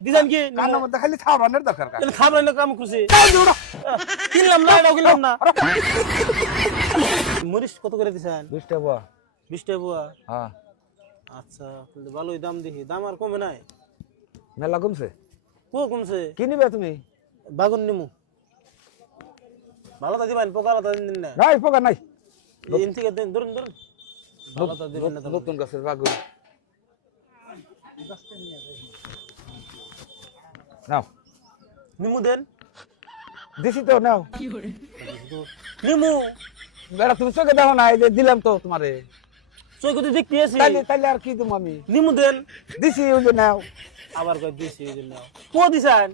দিছেন কি কানের মধ্যে খালি খাবারের দরকার কার খাবার না কাম করছি কিনলাম না এটাও কিনলাম না মরিচ কত করে দিছেন 20 টাকা 20 টাকা বুয়া হ্যাঁ আচ্ছা তাহলে ভালোই দাম দেখি দাম আর কমে নাই মেলা কমছে কমছে কি নিবে তুমি বাগুন নিমু ভালো তা দিবেন পোকা আলাদা দিন না নাই পোকা নাই দিন থেকে দিন ধরুন ধরুন ভালো তা দিবেন না নতুন গাছের বাগুন নাও নিমু দেন দিছি তো নাও নিমু বেড়া তুমি চোখে দেখো না এই যে দিলাম তো তোমারে চোখে তো দেখতে আছি তাইলে তাইলে আর কি তুমি আমি নিমু দেন দিছি ওই যে নাও আবার কই দিছি এই জন্য কো দিছেন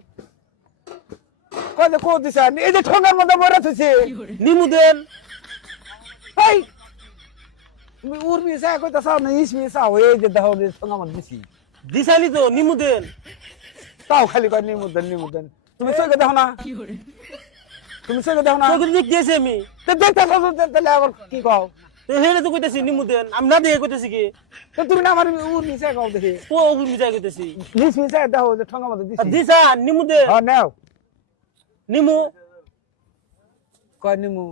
কই যে কো দিছেন এই যে ঠোঙার মধ্যে বড় থইছে নিমু দেন এই তুমি উর্মি সা কইতা চাও না ইসমি চাও এই যে দেখো যে ঠোঙার মধ্যে দিছি দিছালি তো নিমু দেন তাও খালি কই নিমুদেন তুমি চোখে দেখো না তুমি চোখে দেখো না চোখে দেখতে আছি আমি তো দেখতে চাও তাহলে আবার কি কও তো হেলে তো কইতাছি নিমু দেন আমি না দেখে কইতাছি কি তো তুমি না আমার উর্মি সা কও দেখি কো ওগুন মিজাই কইতাছি ইসমি সা দেখো যে ঠোঙার মধ্যে দিছি দিছান নিমু দেন হ্যাঁ নাও নিমু কয় নিমু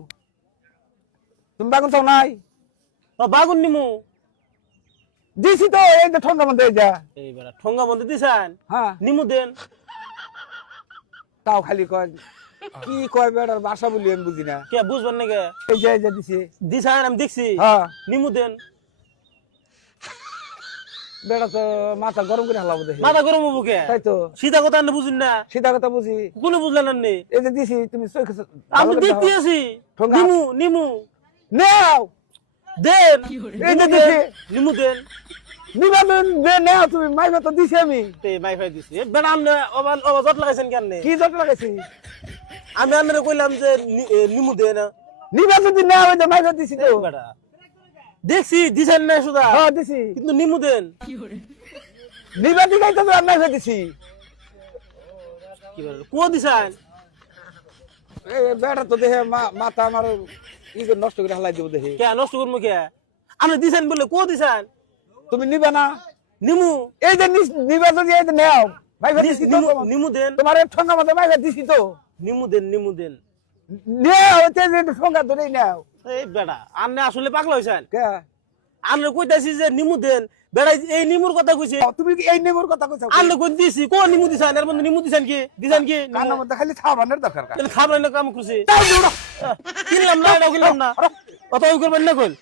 তুমি বাগুন চাও নাই বাগুন নিমু দিছি তো এই যে ঠোঙার মধ্যে যা এই বেটা ঠোঙ্গা বন্ধ দিছান হ্যাঁ নিমু দেন তাও খালি কয় কি কয় বেড়ার ভাষা বলি আমি বুঝি না কে বুঝবেন না কে এই যে দিছি দিছান আমি দেখছি হ্যাঁ নিমু দেন বেড়া তো মাথা গরম করে হালাবো দেখি মাথা গরম হবো কে তাই তো সীতা কথা আপনি বুঝুন না সিধা কথা বুঝি কোনো বুঝলেন না নে এই যে দিছি তুমি চোখে আমি দেখতে আছি ঠোঙ্গা। নিমু নিমু নাও দেন এই যে নিমু দিছি দেন, নিমু দেন নিবাদন দে নাও তুমি মাইবা তো দিছি আমি তে মাই ফাই দিছি বেটা আপনি অবাজত লাগাইছেন কেন কি জট লাগাইছি আমি আপনারে কইলাম যে নিমু দেন নিবা যদি না ওই যে মাইবা দিছি তো বেটা দেখছি দিছেন না সুদা হ্যাঁ দিছি কিন্তু নিমু দেন নিবা দিগাই তো আমি মাইবা দিছি কি বলেন কো দিছেন এই বেড়া তো দেখে মাথা আমার ই করে নষ্ট করে হালাই দিব দেখি কে নষ্ট করবো কে আপনি দিছেন বলে কো দিছেন তুমি নিবা না নিমু এই যে নিবা যদি এই যে নাও মাইবা দিছি তো নিমু দেন তোমার ঠোঙা মধ্যে মাইবা দিছি তো নিমু দেন নিমু দেন নাও তে যে ঠোঙা ধরে নাও এই বেটা আপনি আসলে পাগলা হইছেন কে আপনি কইতাছি যে নিমু দেন বেটা এই নিমুর কথা কইছে তুমি কি এই নেমর কথা কইছো আপনি কোন দিছি কোন নিমু দিছেন এর মধ্যে নিমু দিছেন কি কানের মধ্যে খালি খাবারের দরকার কার খাবার না কাম করছে কিনলাম না এটা কিনলাম না কত করবেন না কইল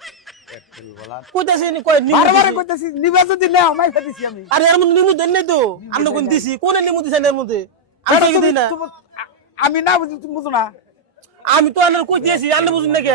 কইতাছি নি কই নিমু বারবার দিছি। কইতাছি নিবা যদি নাও মাইবা দিছি আমি আরে এর মধ্যে নিমু দেন নাই তো আপনি কোন দিছি কোন নিমু দিছেন এর মধ্যে আমি তো দিই না আমি না বুঝি তুমি বুঝো না আমি তো আনার কইতেছি আপনি বুঝুন না কে